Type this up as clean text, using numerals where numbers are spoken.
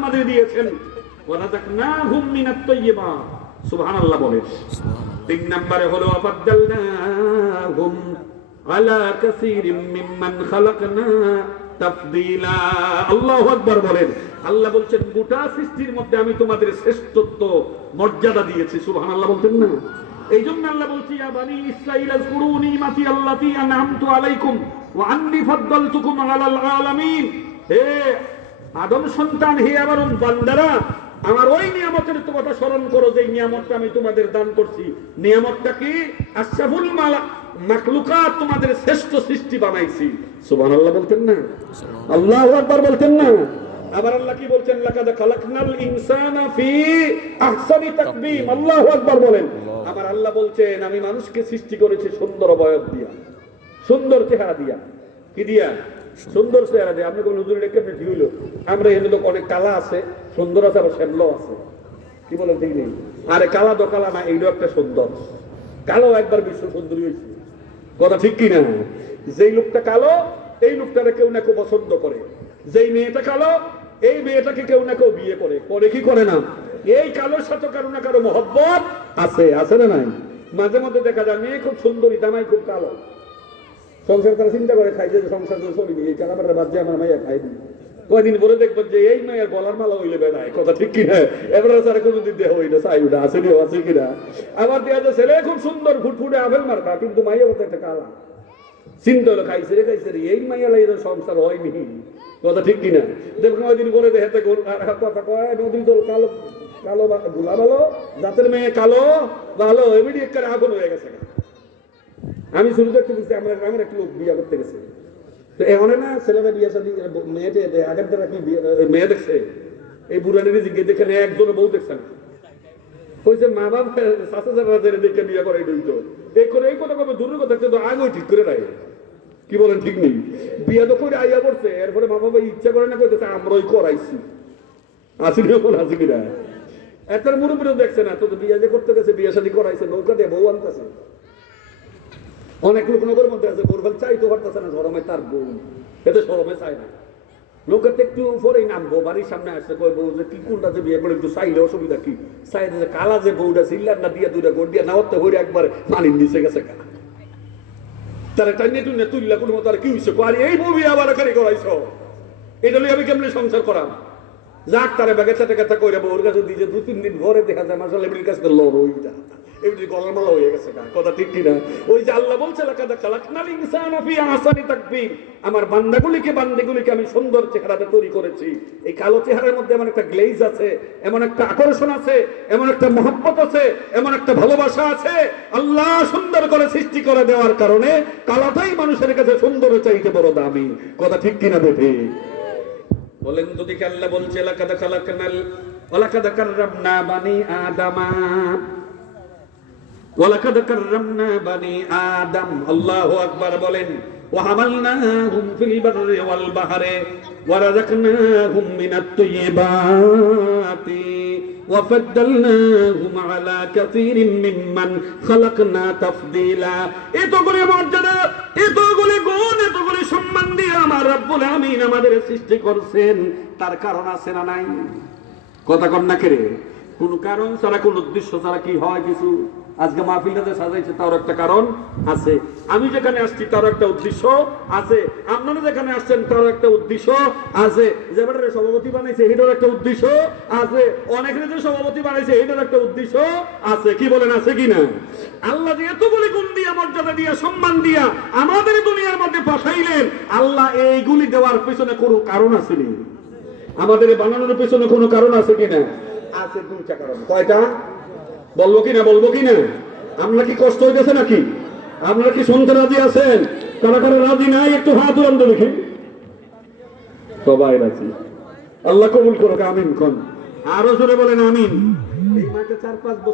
আমাদের দিয়েছেন ওয়ারাযাকনাহুম মিনাত তাইয়্যিবাত সুবহানাল্লাহ বলেন। 3 নম্বরে হলো আফাদ্দালনাহুম আলা কাসীরিম মিম্মান খালাকনা তাফদীলা। আল্লাহু আকবার বলেন। আল্লাহ বলছেন গোটা সৃষ্টির মধ্যে আমি তোমাদের শ্রেষ্ঠত্ব মর্যাদা দিয়েছি। সুবহানাল্লাহ বলতেন না? এই জন্য আল্লাহ বলছি ইয়া বানি ইসরাঈল আযকুরু নি'মাতি আল্লাতী আন'আমতু আলাইকুম ওয়া আন্নী ফাদ্দালতুকুম আলাল আলামিন। হে আদম সন্তান, হে আমার বান্দারা, আমার ওই নিয়ামতের কথা স্মরণ করো যে নিয়ামতটা আমি তোমাদের দান করছি। নিয়ামতটা কি? আশরাফুল মাখলুকাত, তোমাদের শ্রেষ্ঠ সৃষ্টি বানাইছি। সুবহানাল্লাহ বলতেন না? আল্লাহু আকবার বলতেন না? আবার আল্লাহ কি বলছেন? লাকাদ খালাকনাল ইনসানা ফি আহসানি তাকবীম। আল্লাহু আকবার বলেন। আমার আল্লাহ বলছেন আমি মানুষকে সৃষ্টি করেছি সুন্দর অবয়ব দিয়া, সুন্দর চেহারা দিয়া। কি দিয়া? সুন্দর চেহারা দিয়ে। আপনি কোন হুজুর রেখে ঠিক হইল? আমরা এখানে লোক অনেক কালা আছে, সুন্দর আছে, আবার শ্যামলো আছে। কি বলেন? ঠিক নেই? আরে কালা তো কালা না, এইটাও একটা সুন্দর। কালো একবার বিশ্ব সুন্দরী হয়েছে। কথা ঠিক কিনা? যেই লোকটা কালো, এই লোকটাকে কেউ না কেউ পছন্দ করে। যেই মেয়েটা কালো, এই মেয়েটাকে কেউ না কেউ বিয়ে করে। করে কি করে না? এই কালোর সাথে কারো না কারো মহব্বত আছে, আছে না নাই? মাঝে মধ্যে দেখা যায় মেয়ে খুব সুন্দরী, জামাই খুব কালো। সংসার তারা চিন্তা করে খাই যে সংসার চলিনি, এই কালামাটা বাদ দিয়ে আমার মাইয়া খাইনি। কয়দিন পরে দেখবেন যে এই মায়ের গলার মালা হইলে বেড়ায়। কথা ঠিক কিনা? এবারে স্যার কোনোদিন দেহ হইলে চাই ওটা আসেনি, আছে কিনা? আবার দেখা যায় ছেলে খুব সুন্দর, ফুটফুটে আপেল মার্কা, কিন্তু মাইয়া বলতে একটা কালা। চিন্তা হলো খাইছে রে খাইছে রে, এই মাইয়া লাগে সংসার হয়নি। কথা ঠিক কিনা? দেখুন কয়দিন পরে দেখে কথা কয় নদী দল কালো কালো গুলা ভালো, জাতের মেয়ে কালো ভালো, এমনি একটা আগুন হয়ে গেছে। আমি শুরু দেখতে বুঝছি আমার গ্রামের একটা লোক বিয়ে করতে গেছে। তো এখন না ছেলেমেয়ে বিয়ে শাদী মেয়েটে আগের দ্বারা কি মেয়ে দেখছে, এই বুড়ানের জিজ্ঞেস দেখে একজনের বউ দেখছে না। কইছে মা বাপ দেখে বিয়ে করে এই করে এই কথা কবে দূরের কথা তো আগে ঠিক করে রায়। কি বলেন? ঠিক নেই? বিয়ে তো করে আইয়া করছে, এরপরে মা বাবা ইচ্ছা করে না কইতেছে আমরাই করাইছি। আসি না? আসি কিনা? এটার মুরব্বী দেখছে না তো বিয়ে যে করতে গেছে, বিয়ে শাদী করাইছে, নৌকা দিয়ে বউ আনতেছে। অনেক লোক নগর মধ্যে আছে, বোরবেল চাইতে পারতেছে না, গরমে তার বউ এতে সরমে চায় না। নৌকাতে একটু পরেই নামবো, বাড়ির সামনে আসছে, কয় বউ যে কি কোনটা যে বিয়ে করে একটু চাইলে অসুবিধা কি? চাইলে যে কালা যে বউটা সিল্লার না দিয়া দুইটা গোট দিয়া নাওয়াতে হইরে একবার পানির নিচে গেছে। তারা টাইনে টুনে তুললা কোনো মতো আর কি হইছে? আর এই বউ বিয়ে আবার এখানে করাইছ, এটা লই আমি কেমনি সংসার করাম? যাক তারা ব্যাগের সাথে কথা কইরা বউর কাছে দিয়ে 2-3 দিন ঘরে দেখা যায় মাসাল এমনি কাছে লড় ওইটা এমনি গলার মালা হয়ে গেছে। কথা ঠিক কিনা? ওই যে আল্লাহ বলছে লাকাদ খালাকনাল ইনসানা ফি আহসানি তাকবীম, আমার বান্দাগুলিকে আমি সুন্দর চেহারাতে তৈরি করেছি। এই কালো চেহারার মধ্যে এমন একটা গ্লেজ আছে, এমন একটা আকর্ষণ আছে, এমন একটা মহব্বত আছে, এমন একটা ভালোবাসা আছে। আল্লাহ সুন্দর করে সৃষ্টি করে দেওয়ার কারণে কালোটাই মানুষের কাছে সুন্দর চাইতে বড় দামি। কথা ঠিক কিনা বেঠে? বলেন তো দেখি। আল্লাহ বলছে লাকাদ খালাকনাল ওয়ালাকাদ কাররামনা বানি আদামা ওয়ালাকাদ কাররামনা বানি আদম। আল্লাহু আকবার বলেন। ওয়া হামালনাহুম ফিল বাররি ওয়াল বাহরি ওয়া রাযাকনাহুম মিনাত তাইয়্যিবাতি ওয়া ফাদ্দালনাহুম আলা কাসীরিম মিম্মান খালাকনা তাফদীলা। এতগুলি মর্যাদা, এতগুলি গুণ, এতগুলি সম্মান দিয়ে আমার রব্বুল আমিন আমাদের সৃষ্টি করছেন। তার কারণ আছে না নাই? কথা কন না কেরে? কোন কারণ ছাড়া, কোন উদ্দেশ্য ছাড়া কি হয় কিছু? আজকে মাহফিলটাতে সাজাইছে তার একটা কারণ আছে, আমি যেখানে আসছি তার একটা উদ্দেশ্য আছে, আপনারা যেখানে আসছেন তার একটা উদ্দেশ্য আছে, যেবারে সভাপতি বানাইছে এটার একটা উদ্দেশ্য আছে, অনেকের যে সভাপতি বানাইছে এটার একটা উদ্দেশ্য আছে। কি বলেন? আছে কিনা? আল্লাহ যে এতগুলি গুণ দিয়া, মর্যাদা দিয়া, সম্মান দিয়া আমাদের দুনিয়ার মধ্যে পাঠাইলেন, আল্লাহ এইগুলি দেওয়ার পেছনে কোনো কারণ আছে নি? আমাদের বানানোর পেছনে কোনো কারণ আছে কিনা? আছে 2টা কারণ। কয়টা? বলবো কিনা? বলবো কিনা? আমরা কি কষ্ট হইতেছে নাকি? আপনারা কি শুনতে রাজি আছেন? কারা কারা রাজি নাই একটু হাত উড়ান তো দেখি। সবাই রাজি। আল্লাহ কবুল করুক। আমিন কোন? আরো জোরে বলেন আমিন। এই মাঠে 4-5 বছর